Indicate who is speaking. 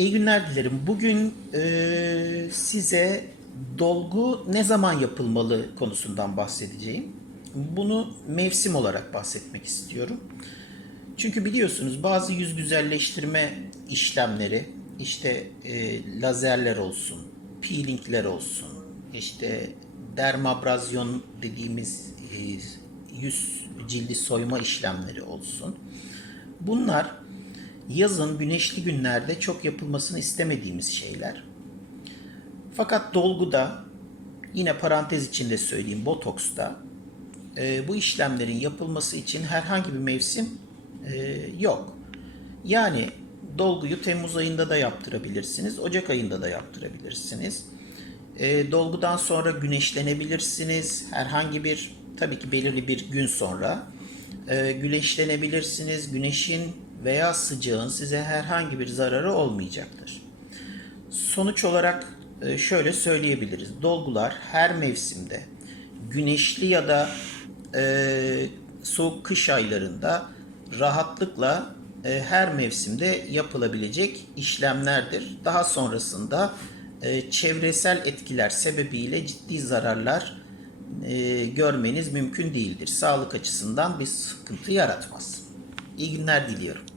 Speaker 1: İyi günler dilerim. Bugün e, size dolgu ne zaman yapılmalı konusundan bahsedeceğim. Bunu mevsim olarak bahsetmek istiyorum. Çünkü biliyorsunuz bazı yüz güzelleştirme işlemleri, işte e, lazerler olsun, peelingler olsun, işte dermabrazyon dediğimiz e, yüz cildi soyma işlemleri olsun. Bunlar yazın güneşli günlerde çok yapılmasını istemediğimiz şeyler. Fakat dolguda yine parantez içinde söyleyeyim botoksta e, bu işlemlerin yapılması için herhangi bir mevsim e, yok. Yani dolguyu Temmuz ayında da yaptırabilirsiniz, Ocak ayında da yaptırabilirsiniz. E, dolgudan sonra güneşlenebilirsiniz. Herhangi bir tabii ki belirli bir gün sonra e, güneşlenebilirsiniz. Güneşin veya sıcağın size herhangi bir zararı olmayacaktır. Sonuç olarak e, şöyle söyleyebiliriz. Dolgular her mevsimde güneşli ya da e, soğuk kış aylarında rahatlıkla e, her mevsimde yapılabilecek işlemlerdir. Daha sonrasında e, çevresel etkiler sebebiyle ciddi zararlar e, görmeniz mümkün değildir. Sağlık açısından bir sıkıntı yaratmaz. İyi günler diliyorum.